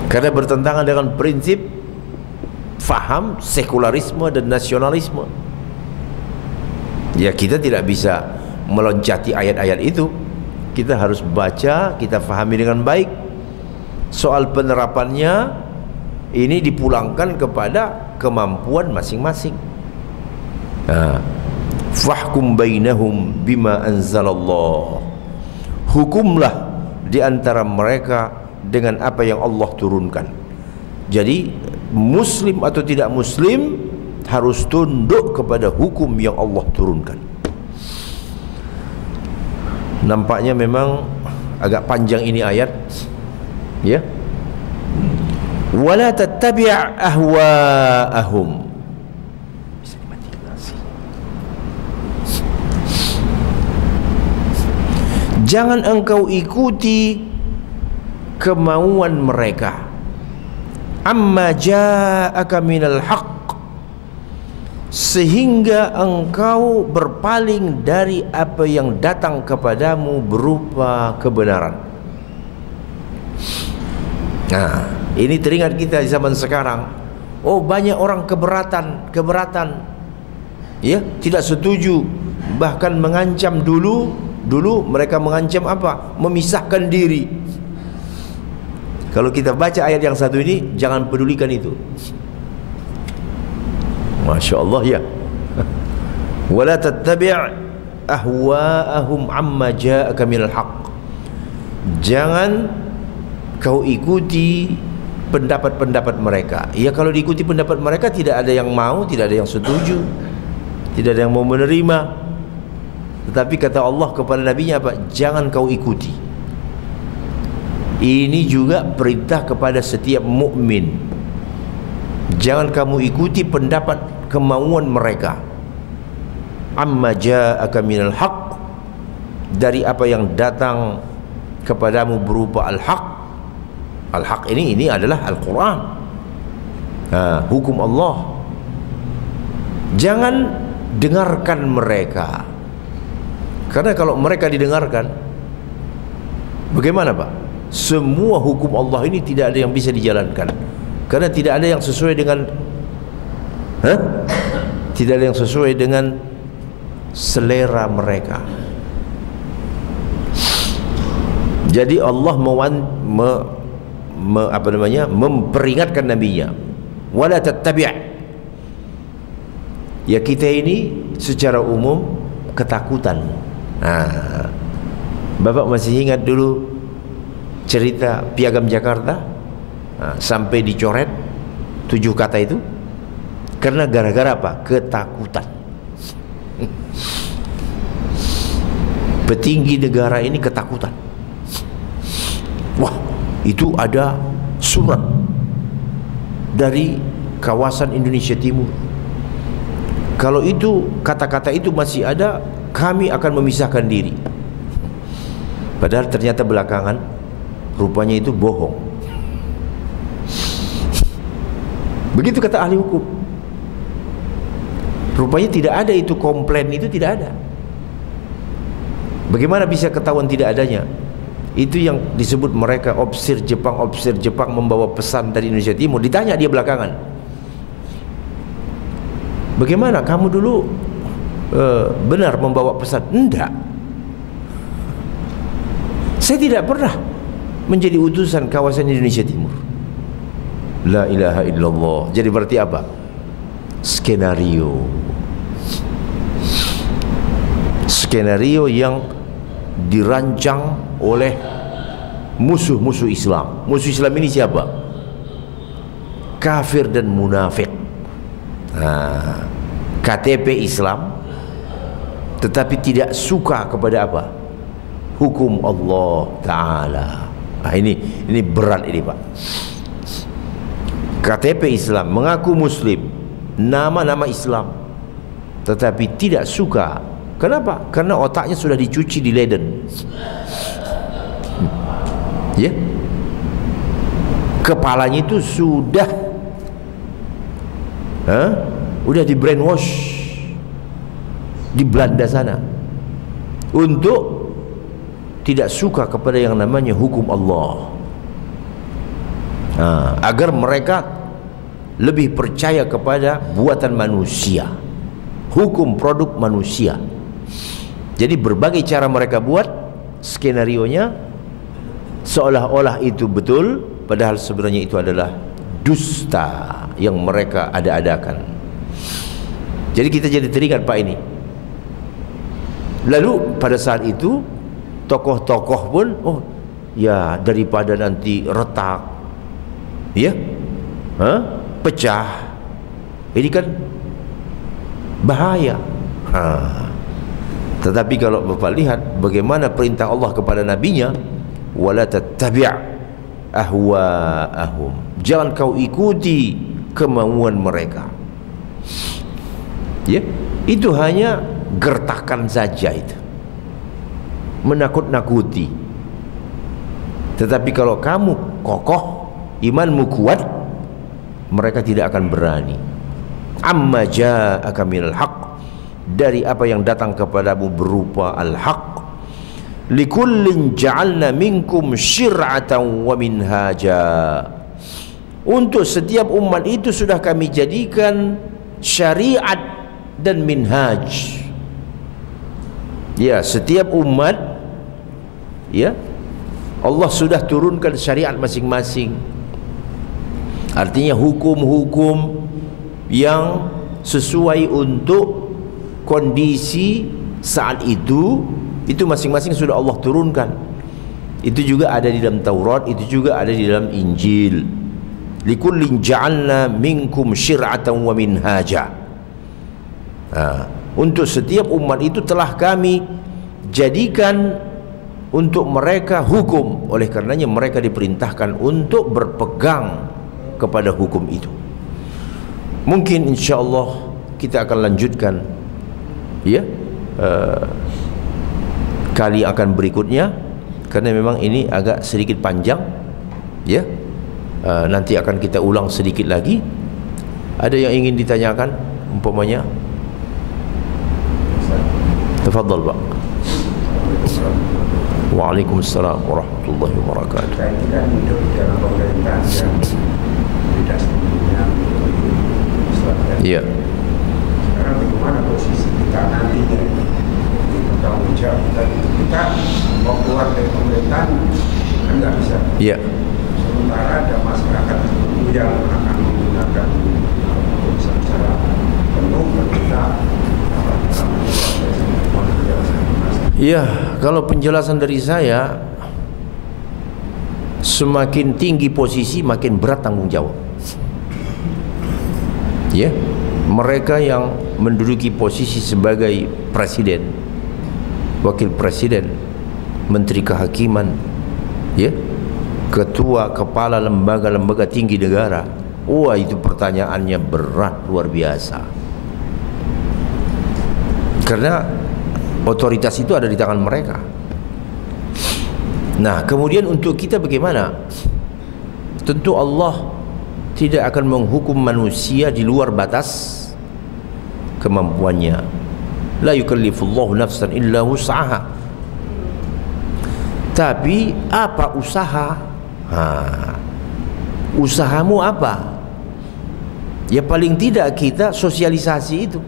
karena bertentangan dengan prinsip faham sekularisme dan nasionalisme. Ya, kita tidak bisa meloncati ayat-ayat itu. Kita harus baca, kita fahami dengan baik. Soal penerapannya ini dipulangkan kepada kemampuan masing-masing. Fahkum bainahum bima anzalallah, hukumlah di antara mereka dengan apa yang Allah turunkan. Jadi muslim atau tidak muslim harus tunduk kepada hukum yang Allah turunkan. Nampaknya memang agak panjang ini ayat, ya. Wala tattabi' ahwa'ahum. Jangan engkau ikuti kemauan mereka. amma ja'aka minal haqq, sehingga engkau berpaling dari apa yang datang kepadamu berupa kebenaran. Nah, ini teringat kita di zaman sekarang. Oh, banyak orang keberatan, ya, tidak setuju, bahkan mengancam. Dulu mereka mengancam apa? Memisahkan diri. Kalau kita baca ayat yang satu ini, jangan pedulikan itu. Masya Allah, ya. Wala tattabi' ahwa'ahum amma ja'aka minal haqq. Jangan kau ikuti pendapat-pendapat mereka. Ya, kalau diikuti pendapat mereka, tidak ada yang mau, tidak ada yang setuju, tidak ada yang mau menerima. Tetapi kata Allah kepada Nabi-Nya apa? Jangan kau ikuti. Ini juga perintah kepada setiap mukmin. Jangan kamu ikuti pendapat kemauan mereka. Amma ja'aka minal haqq, dari apa yang datang kepadamu berupa al-haq. Al-haq ini adalah Al-Quran, hukum Allah. Jangan dengarkan mereka, karena kalau mereka didengarkan, bagaimana Pak? Semua hukum Allah ini tidak ada yang bisa dijalankan, karena tidak ada yang sesuai dengan tidak ada yang sesuai dengan selera mereka. Jadi Allah memperingatkan Nabi-Nya, wala tattabi'. Ya, kita ini secara umum ketakutan. Bapak masih ingat dulu cerita Piagam Jakarta, sampai dicoret 7 kata itu, karena gara-gara apa? Ketakutan. Petinggi negara ini ketakutan. Wah, itu ada surat dari kawasan Indonesia Timur. Kalau itu kata-kata itu masih ada, kami akan memisahkan diri. Padahal ternyata belakangan rupanya itu bohong. Begitu kata ahli hukum. Rupanya tidak ada itu, komplain itu tidak ada. Bagaimana bisa ketahuan tidak adanya? Itu yang disebut mereka opsir Jepang membawa pesan dari Indonesia Timur. Ditanya dia belakangan, bagaimana kamu dulu benar membawa pesan? Enggak, saya tidak pernah menjadi utusan kawasan Indonesia Timur. La ilaha illallah. Jadi berarti apa? Skenario yang dirancang oleh musuh-musuh Islam. Musuh Islam ini siapa? Kafir dan munafik. KTP Islam, tetapi tidak suka kepada apa? Hukum Allah Ta'ala. Ini berat ini Pak. KTP Islam, mengaku Muslim, nama-nama Islam, tetapi tidak suka. Kenapa? Karena otaknya sudah dicuci di leden. Ya, kepalanya itu sudah di brainwash di Belanda sana untuk tidak suka kepada yang namanya hukum Allah, agar mereka lebih percaya kepada buatan manusia, hukum produk manusia. Jadi berbagai cara mereka buat skenarionya seolah-olah itu betul, padahal sebenarnya itu adalah dusta yang mereka ada-adakan. Jadi kita jadi teringat Pak ini. Lalu pada saat itu tokoh-tokoh pun, oh ya, daripada nanti retak, ya, pecah, ini kan bahaya. Tetapi kalau Bapak lihat bagaimana perintah Allah kepada Nabi-Nya, wala tattabi' ahwa'ahum, jangan kau ikuti kemauan mereka. Ya, itu hanya gertakan saja, itu menakut-nakuti. Tetapi kalau kamu kokoh, imanmu kuat, mereka tidak akan berani. Amma ja'aka minal haqq, dari apa yang datang kepadamu berupa al-haq. Likullin ja'alna minkum syir'atan wa minhaja, untuk setiap umat itu sudah kami jadikan syariat dan minhaj. Ya, setiap umat, ya, Allah sudah turunkan syariat masing-masing. Artinya hukum-hukum yang sesuai untuk kondisi saat itu masing-masing sudah Allah turunkan. Itu juga ada di dalam Taurat, itu juga ada di dalam Injil. Likullin ja'alna minkum syir'atan wa minhaja. Untuk setiap umat itu telah kami jadikan untuk mereka hukum. Oleh karenanya mereka diperintahkan untuk berpegang kepada hukum itu. Mungkin insyaallah kita akan lanjutkan, ya, kali akan berikutnya, karena memang ini agak sedikit panjang, ya. Nanti akan kita ulang sedikit lagi. Ada yang ingin ditanyakan umpamanya? Tafadhal, Pak. Waalaikumsalam warahmatullahi wabarakatuh. Kita hidup di dalam pemerintahan yang tidak sepenuhnya Islam. Iya. Sekarang bagaimana posisi kita nantinya ini? Bertanggung jawab kita mau keluar dari pemerintahan kan nggak bisa. Iya. Sementara ada masyarakat yang akan menggunakan secara penuh dan kita ya, kalau penjelasan dari saya, semakin tinggi posisi makin berat tanggung jawab. Ya, mereka yang menduduki posisi sebagai presiden, wakil presiden, menteri kehakiman, ya, ketua kepala lembaga-lembaga tinggi negara, wah itu pertanyaannya berat luar biasa. Karena otoritas itu ada di tangan mereka. Nah, kemudian untuk kita bagaimana? Tentu Allah tidak akan menghukum manusia di luar batas kemampuannya. La yukallifullahu nafsan illa wus'aha. Tapi apa usaha? Usahamu apa? Ya paling tidak kita sosialisasi itu.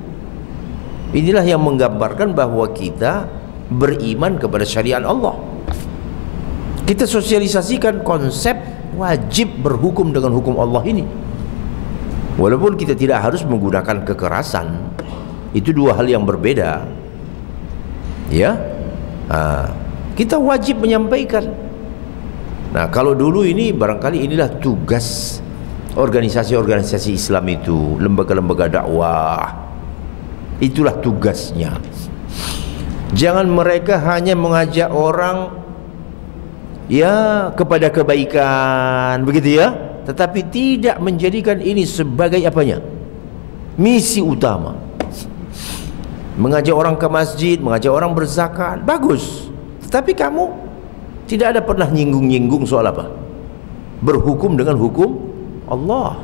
Inilah yang menggambarkan bahwa kita beriman kepada syariat Allah. Kita sosialisasikan konsep wajib berhukum dengan hukum Allah ini. Walaupun kita tidak harus menggunakan kekerasan. Itu dua hal yang berbeda. Ya, kita wajib menyampaikan. Nah, kalau dulu ini barangkali inilah tugas organisasi-organisasi Islam itu, lembaga-lembaga dakwah. Itulah tugasnya. Jangan mereka hanya mengajak orang ya kepada kebaikan, begitu ya, tetapi tidak menjadikan ini sebagai apanya? Misi utama. Mengajak orang ke masjid, mengajak orang berzakat, bagus. Tetapi kamu tidak ada pernah nyinggung-nyinggung soal apa? Berhukum dengan hukum Allah.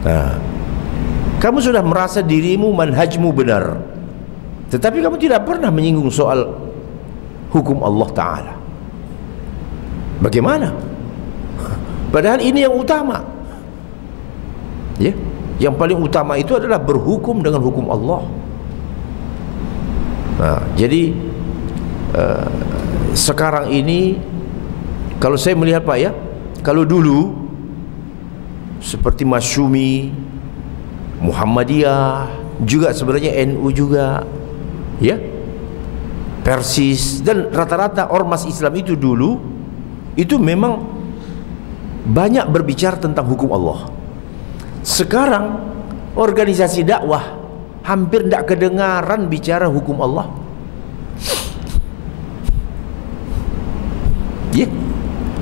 Nah, kamu sudah merasa dirimu manhajmu benar, tetapi kamu tidak pernah menyinggung soal hukum Allah Ta'ala. Bagaimana? Padahal ini yang utama, ya, yang paling utama itu adalah berhukum dengan hukum Allah. Nah, jadi sekarang ini kalau saya melihat, Pak, ya, kalau dulu seperti Masyumi, Muhammadiyah, juga sebenarnya NU juga, ya, Persis, dan rata-rata ormas Islam itu dulu itu memang banyak berbicara tentang hukum Allah. Sekarang organisasi dakwah hampir tidak kedengaran bicara hukum Allah. Ya,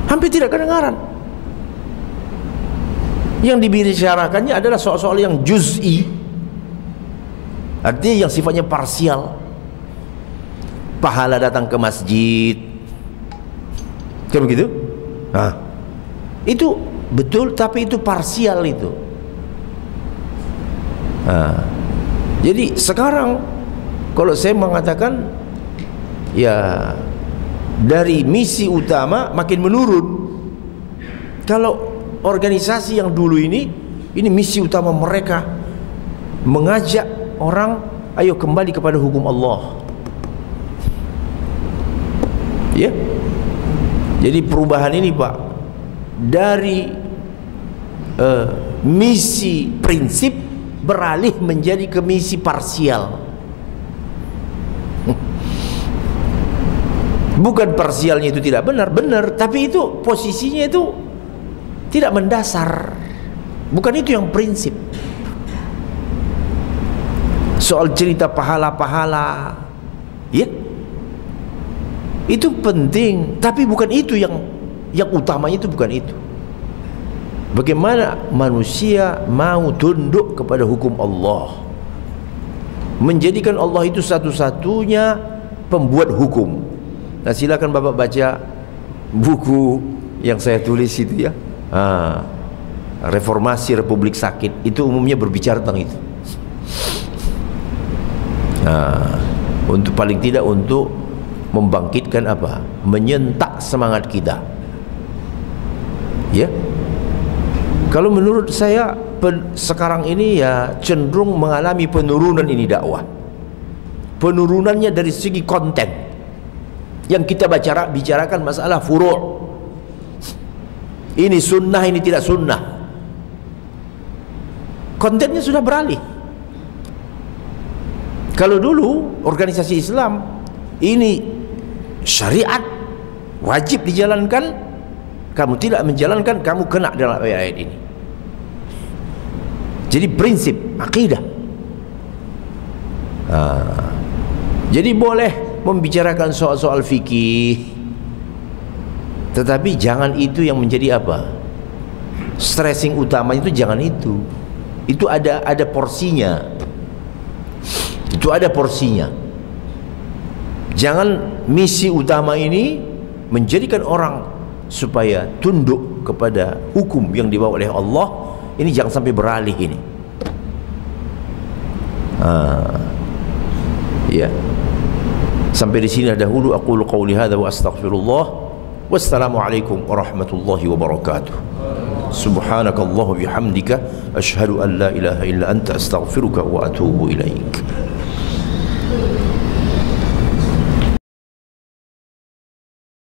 hampir tidak kedengaran. Yang dibicarakannya adalah soal-soal yang juz'i, artinya yang sifatnya parsial. Pahala datang ke masjid, kayak begitu. Nah, itu betul, tapi itu parsial itu. Jadi sekarang kalau saya mengatakan ya dari misi utama makin menurun. Kalau organisasi yang dulu ini misi utama mereka mengajak orang ayo kembali kepada hukum Allah. Ya. Jadi perubahan ini Pak dari misi prinsip beralih menjadi ke misi parsial. Bukan parsialnya itu tidak benar, benar, tapi itu posisinya itu tidak mendasar. Bukan itu yang prinsip. Soal cerita pahala-pahala, ya, itu penting, tapi bukan itu yang utamanya, itu bukan itu. Bagaimana manusia mau tunduk kepada hukum Allah, menjadikan Allah itu satu-satunya pembuat hukum. Nah, silakan Bapak baca buku yang saya tulis itu ya, Reformasi Republik Sakit, itu umumnya berbicara tentang itu. Untuk paling tidak untuk membangkitkan apa? Menyentak semangat kita. Ya. Kalau menurut saya sekarang ini ya cenderung mengalami penurunan ini dakwah. Penurunannya dari segi konten. Yang kita bicarakan masalah furu'. Ini sunnah, ini tidak sunnah. Kontennya sudah beralih. Kalau dulu organisasi Islam ini syariat wajib dijalankan, kamu tidak menjalankan, kamu kena dalam ayat ini. Jadi prinsip akidah. Jadi boleh membicarakan soal-soal fikih, tetapi jangan itu yang menjadi apa? Stressing utama itu jangan itu. Itu ada porsinya. Itu ada porsinya. Jangan misi utama ini menjadikan orang supaya tunduk kepada hukum yang dibawa oleh Allah. Ini jangan sampai beralih ini. Ya. Sampai di sini dahulu. Aqulu qawli hadza wa astaghfirullah. Wassalamualaikum warahmatullahi wabarakatuh. Subhanakallah bihamdika asyhadu an la ilaha illa anta astaghfiruka wa atubu ilaik.